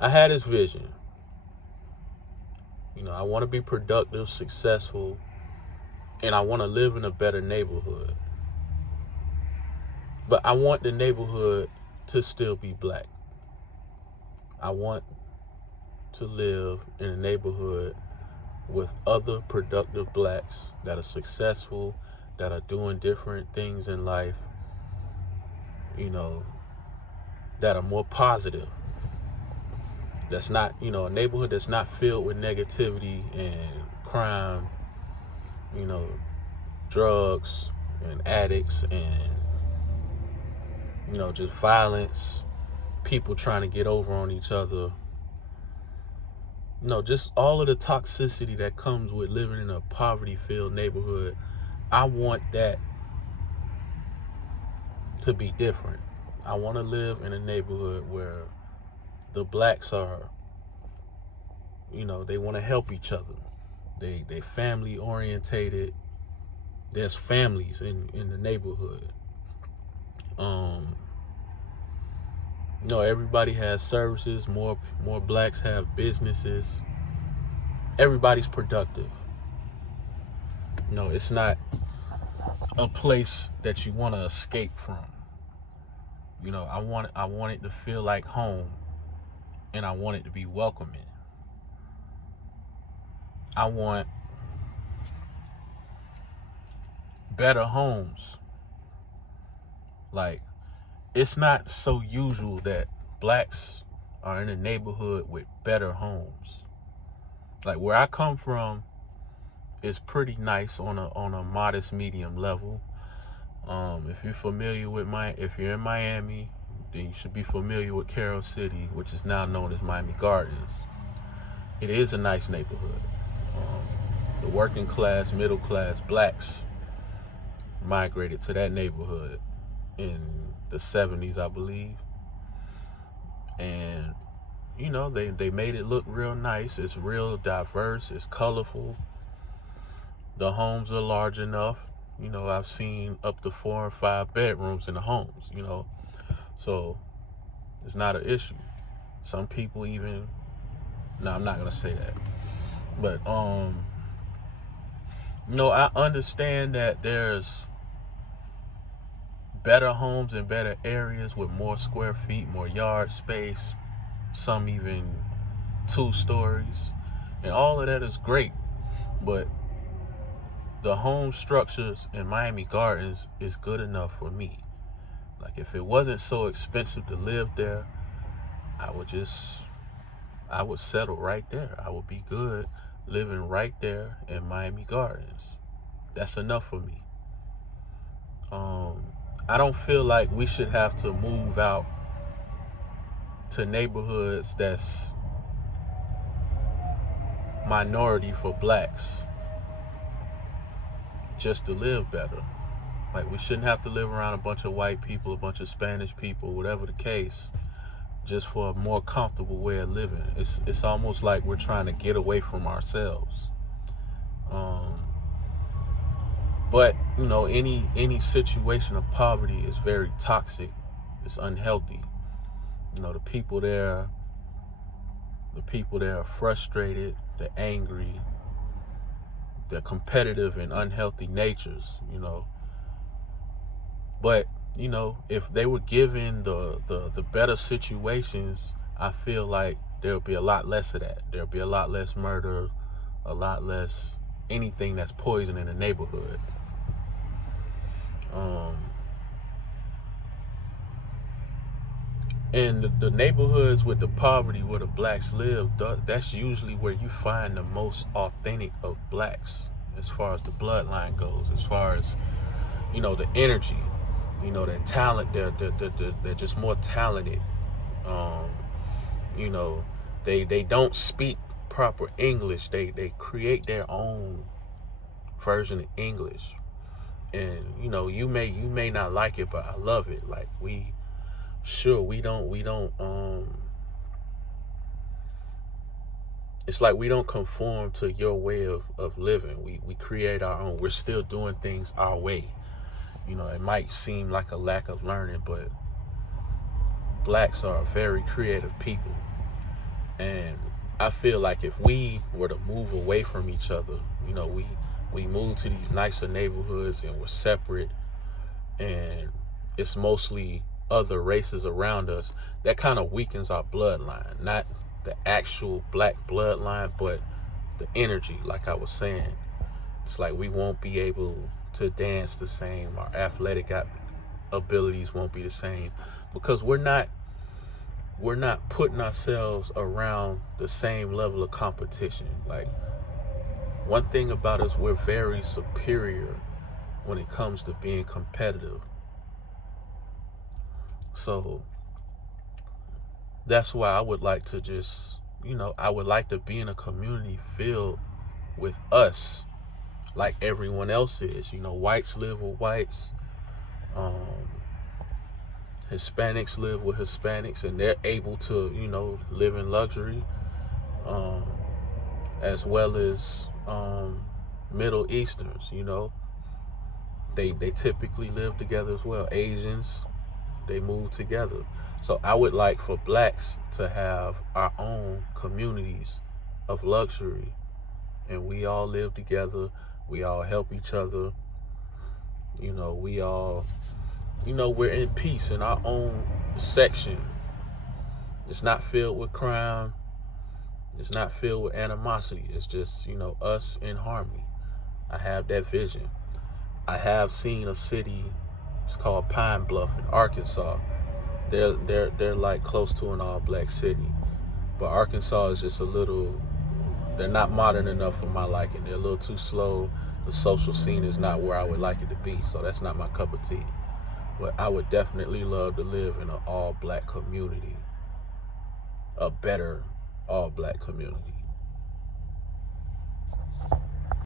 I had this vision. I want to be productive, successful, and I want to live in a better neighborhood. But I want the neighborhood to still be black. I want to live in a neighborhood with other productive blacks that are successful, that are doing different things in life, that are more positive. That's not, a neighborhood that's not filled with negativity and crime, you know, drugs and addicts and, just violence, people trying to get over on each other. Just all of the toxicity that comes with living in a poverty-filled neighborhood. I want that to be different. I want to live in a neighborhood where the blacks are, they want to help each other. They family orientated. There's families in the neighborhood. Everybody has services. More blacks have businesses. Everybody's productive. It's not a place that you want to escape from. I want it to feel like home, and I want it to be welcoming. I want better homes. Like, it's not so usual that blacks are in a neighborhood with better homes. Like, where I come from is pretty nice on a modest medium level. If you're familiar with if you're in Miami, then you should be familiar with Carol City, which is now known as Miami Gardens. It is a nice neighborhood. The working class, middle class blacks migrated to that neighborhood in the 70s, I believe. And, they made it look real nice. It's real diverse. It's colorful. The homes are large enough. I've seen up to 4 or 5 bedrooms in the homes, So it's not an issue. Some people even, no, I'm not going to say that. But, I understand that there's better homes in better areas with more square feet, more yard space, some even 2 stories. And all of that is great. But the home structures in Miami Gardens is good enough for me. Like, if it wasn't so expensive to live there, I would settle right there. I would be good living right there in Miami Gardens. That's enough for me. I don't feel like we should have to move out to neighborhoods that's minority for blacks just to live better. Like, we shouldn't have to live around a bunch of white people, a bunch of Spanish people, whatever the case, just for a more comfortable way of living. It's almost like we're trying to get away from ourselves. But any situation of poverty is very toxic. It's unhealthy. The people there are frustrated. They're angry. They're competitive and unhealthy natures. But if they were given the better situations, I feel like there'll be a lot less of that. There'll be a lot less murder, a lot less anything that's poison in the neighborhood. And the neighborhoods with the poverty where the blacks live, that's usually where you find the most authentic of blacks, as far as the bloodline goes, as far as, the energy, their talent. They're just more talented. They don't speak proper English. They create their own version of English. And you may not like it, but I love it. Like, we don't it's like we don't conform to your way of living. We create our own. We're still doing things our way. It might seem like a lack of learning, but blacks are very creative people. And I feel like if we were to move away from each other, you know, we move to these nicer neighborhoods and we're separate, and it's mostly other races around us, that kind of weakens our bloodline. Not the actual black bloodline, but the energy, like I was saying. It's like we won't be able to dance the same. Our athletic abilities won't be the same because we're not putting ourselves around the same level of competition. Like, one thing about us, we're very superior when it comes to being competitive. So that's why I would like to just, I would like to be in a community filled with us like everyone else is. Whites live with whites. Hispanics live with Hispanics, and they're able to, live in luxury, as well as Middle Easterns. They typically live together as well. Asians, they move together. So I would like for blacks to have our own communities of luxury, and we all live together. We all help each other. We all, we're in peace in our own section. It's not filled with crime. It's not filled with animosity. It's just, us in harmony. I have that vision. I have seen a city, it's called Pine Bluff in Arkansas. They're like close to an all-black city. But Arkansas is just they're not modern enough for my liking. They're a little too slow. The social scene is not where I would like it to be. So that's not my cup of tea. But I would definitely love to live in an all-black community. A better all-black community.